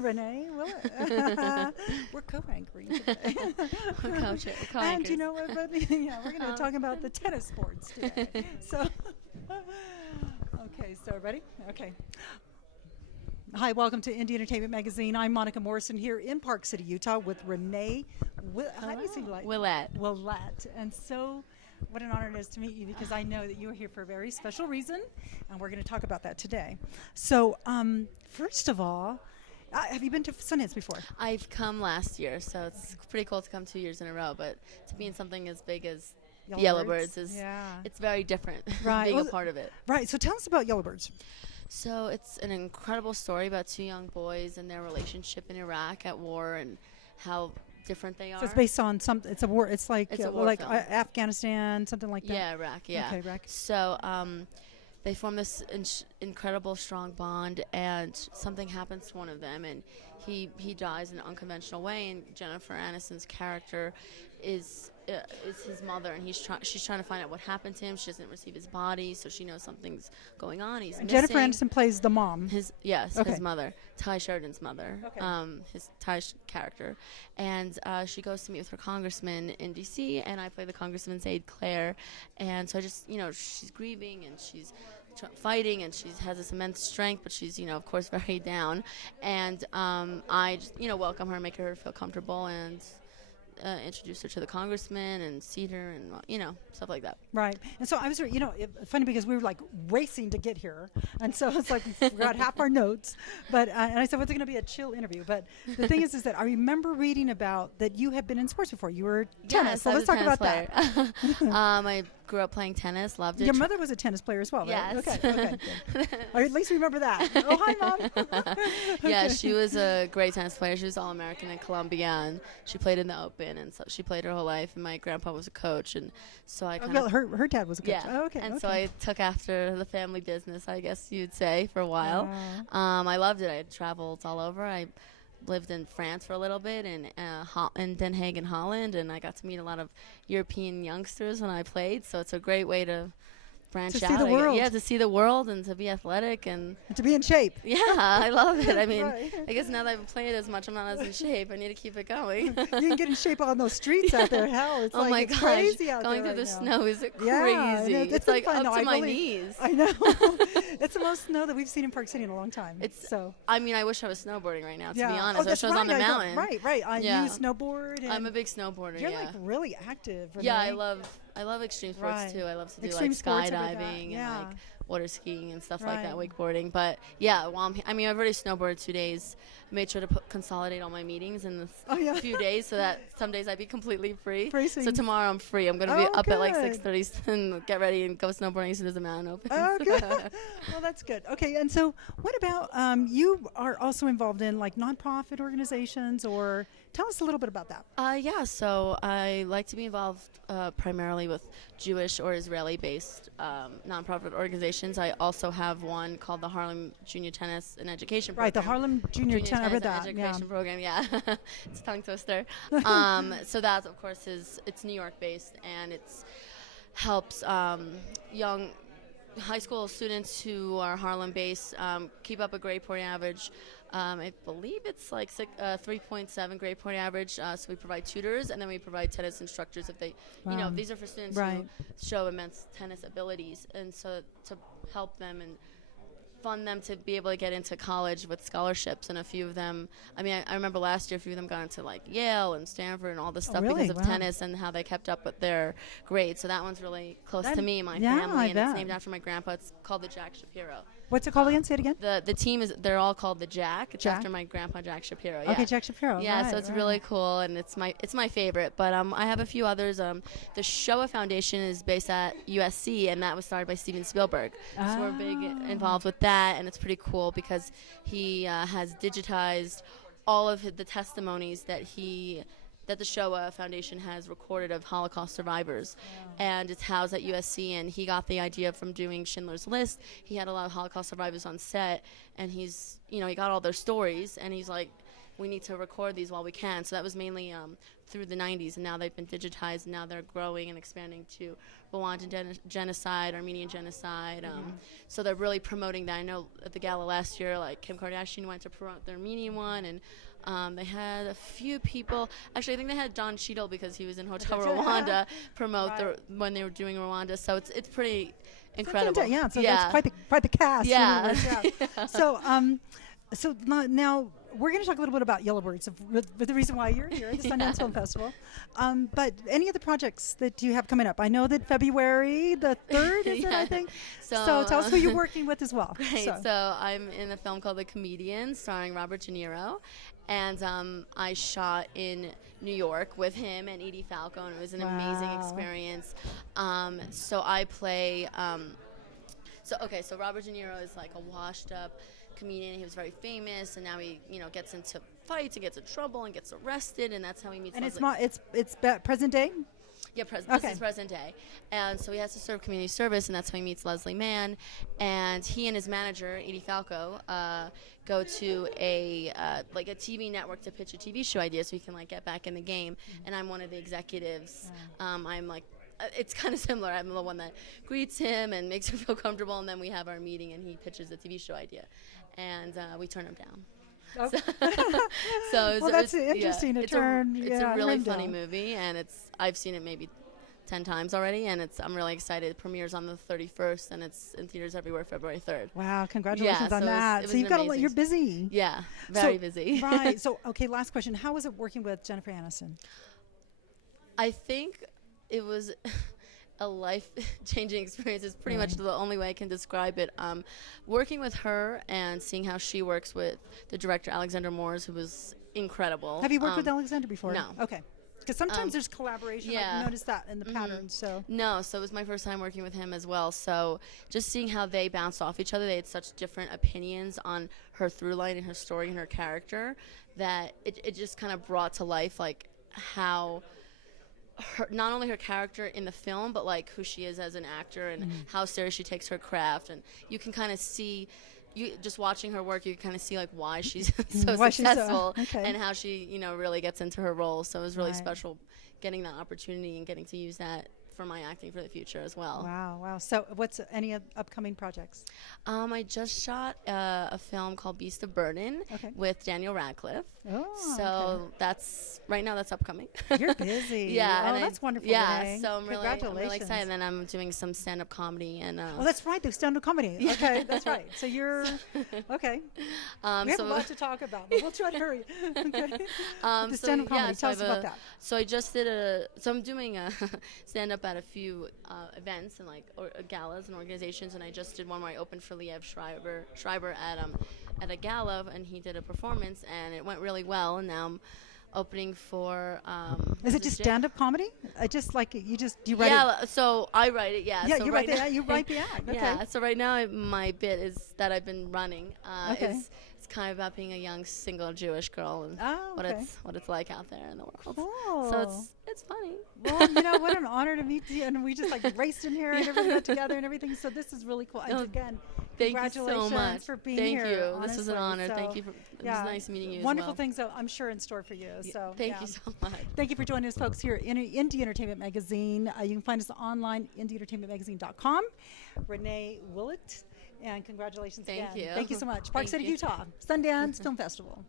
Renee Willett. We're co-anchoring today. And you know what, buddy? Yeah, we're going to talk about the tennis sports today. So, okay, so ready? Okay. Hi, welcome to Indie Entertainment Magazine. I'm Monica Morrison here in Park City, Utah with Renee how do you say Willett. Willett. And so what an honor it is to meet you because I know that you are here for a very special reason, and we're going to talk about that today. So, first of all, have you been to Sundance before? I've come last year, so it's pretty cool to come 2 years in a row, but to be in something as big as Yellowbirds is it's very different being a part of it. Right, so tell us about Yellowbirds. So it's an incredible story about two young boys and their relationship in Iraq at war and how different they are. So it's based on it's a war. It's like a war like film. Afghanistan, something like that. Yeah, Iraq. Yeah. Okay, Iraq. So they form this incredible, strong bond, and something happens to one of them, and he dies in an unconventional way. And Jennifer Aniston's character is his mother, and she's trying to find out what happened to him. She doesn't receive his body, so she knows something's going on. He's Jennifer missing. Aniston plays the mom. His mother, Ty Sheridan's mother, his Ty's character, and she goes to meet with her congressman in D.C., and I play the congressman's aide, Claire, and so I just, she's grieving and she's fighting, and she has this immense strength, but she's, of course, very down, and I just, welcome her, make her feel comfortable, and introduce her to the congressman and seat her and, stuff like that. Right. And so I was, funny because we were like racing to get here. And so it's like we forgot half our notes. But, and I said, well, it's going to be a chill interview. But the thing is that I remember reading about that you had been in sports before. You were tennis. Yes, so let's talk about that. I grew up playing tennis, loved it. Your mother was a tennis player as well, right? Yes. Okay. Or at least remember that. Oh, hi, Mom. Yeah, she was a great tennis player. She was All-American in Columbia, and she played in the Open, and so she played her whole life. And my grandpa was a coach, and so I kind of... her dad was a coach. Yeah. Oh, okay. And so I took after the family business, I guess you'd say, for a while. I loved it. I traveled all over. I lived in France for a little bit, and in Den Haag in Holland, and I got to meet a lot of European youngsters when I played, so it's a great way to branch out. To see the world. Yeah, to see the world and to be athletic and to be in shape. Yeah, I love it. I mean, Right. I guess now that I've played as much, I'm not as in shape. I need to keep it going. You can get in shape on those streets out there. Hell, it's my it's gosh, crazy out going there through the right snow is crazy. Yeah, it's like fun. up to my knees. I know. It's the most snow that we've seen in Park City in a long time. I mean, I wish I was snowboarding right now, to be Yeah. honest. I wish I was right. on the mountain. Right. Yeah. You snowboard. And I'm a big snowboarder, you're yeah. like really active, Renee. Yeah, I love extreme sports too. I love to do Extreme like sports, I bet that. skydiving Yeah. and like water skiing and stuff like that, wakeboarding. But yeah, I've already snowboarded 2 days. I made sure to consolidate all my meetings in a few days so that some days I'd be completely free. So tomorrow I'm free. I'm going to be up at like 6:30 and get ready and go snowboarding as soon as the mountain opens. Oh, good. Well, that's good. Okay, and so what about you are also involved in like nonprofit organizations, or tell us a little bit about that. Yeah, so I like to be involved primarily with Jewish or Israeli-based nonprofit organizations. I also have one called the Harlem Junior Tennis and Education Program. Right, the Harlem Junior Tennis. I read that. Education program, yeah. It's a tongue twister. So that, of course, it's New York-based, and it helps young high school students who are Harlem-based keep up a grade point average. I believe it's like 3.7 grade point average. So we provide tutors, and then we provide tennis instructors if they, these are for students who show immense tennis abilities, and so to help them and fund them to be able to get into college with scholarships. And a few of them, I remember last year a few of them got into like Yale and Stanford and all this stuff because of tennis and how they kept up with their grades. So that one's really close to me and my family, and it's named after my grandpa. It's called the Jack Shapiro. What's it called again? Say it again. The team they're all called the Jack. It's after my grandpa, Jack Shapiro. Yeah. Okay, Jack Shapiro. Yeah, so it's really cool, and it's my favorite. But I have a few others. The Shoah Foundation is based at USC, and that was started by Steven Spielberg. So we're big involved with that, and it's pretty cool because he has digitized all of the testimonies that the Shoah Foundation has recorded of Holocaust survivors. And it's housed at USC, and he got the idea from doing Schindler's List. He had a lot of Holocaust survivors on set, and he got all their stories, and he's like, we need to record these while we can. So that was mainly through the 90s, and now they've been digitized, and now they're growing and expanding to Rwandan genocide, Armenian genocide. So they're really promoting that. I know at the gala last year, like Kim Kardashian went to promote the Armenian one, and they had a few people. Actually, I think they had Don Cheadle because he was in Hotel Rwanda promote when they were doing Rwanda. So it's pretty incredible. So that's quite the cast. Yeah. So now we're going to talk a little bit about Yellowbirds, with the reason why you're here at the Sundance Film Festival. But any of the projects that you have coming up? I know that February the 3rd is it, I think. So tell us who you're working with as well. Great. So I'm in a film called The Comedian, starring Robert De Niro. And I shot in New York with him and Edie Falco, and it was an amazing experience. So I play... So Robert De Niro is like a washed-up comedian. He was very famous, and now he, gets into fights and gets in trouble and gets arrested, and that's how he meets. And Leslie. it's present day. Yeah, this is present day, and so he has to serve community service, and that's how he meets Leslie Mann, and he and his manager Edie Falco go to a TV network to pitch a TV show idea, so he can get back in the game. And I'm one of the executives. I'm like. It's kind of similar. I'm the one that greets him and makes him feel comfortable, and then we have our meeting, and he pitches a TV show idea, and we turn him down. So that's interesting to turn. It's a really funny movie, and I've seen it maybe 10 times already, and I'm really excited. It premieres on the 31st, and it's in theaters everywhere February 3rd. Wow, congratulations on that. So you've got you're busy. Yeah, very busy. Right. So last question. How was it working with Jennifer Aniston? I think it was a life-changing experience. It's pretty much the only way I can describe it. Working with her and seeing how she works with the director, Alexander Moores, who was incredible. Have you worked with Alexander before? No. Okay. Because sometimes there's collaboration. Yeah. I've noticed that in the pattern. So No, so it was my first time working with him as well. So just seeing how they bounced off each other, they had such different opinions on her through line and her story and her character, that it just kind of brought to life how... not only her character in the film, but who she is as an actor, and how serious she takes her craft. And you can kind of see, just watching her work, you can kind of see why she's so successful, and how she really gets into her role. So it was really special getting that opportunity and getting to use that for my acting for the future as well. Wow. So what's any upcoming projects? I just shot a film called Beast of Burden with Daniel Radcliffe. That's right now, that's upcoming. You're busy. That's wonderful. Yeah, Renee. so I'm really excited. And then I'm doing some stand-up comedy. And that's right, the stand-up comedy. Okay, that's right. So you're okay. We have a lot to talk about, but we'll try to hurry. Okay. The stand-up comedy. Tell us about that. So I just did I'm doing a stand-up at a few events and galas and organizations, and I just did one where I opened for Liev Schreiber at a gala, and he did a performance, and it went really well. And now I'm opening for. Is it just stand-up comedy? Just you write it? Yeah, so I write it. Yeah. Yeah, so you write the act. Okay. Yeah. So right now my bit is that I've been running. It's kind of about being a young single Jewish girl and what it's like out there in the world. Cool. So it's funny. Well, what an honor to meet you, and we just raced in here and everything got together and everything. So this is really cool. And again, congratulations so much for being here. Thank you. Honestly. This is an honor. Thank you. It was nice meeting you. Wonderful as well. things, I'm sure, in store for you. So thank you so much. Thank you for joining us, folks, here in Indie Entertainment Magazine. You can find us online, indieentertainmentmagazine.com. Renee Willett, and congratulations again. Thank you. Thank you so much. Park City, Utah, Sundance Film Festival.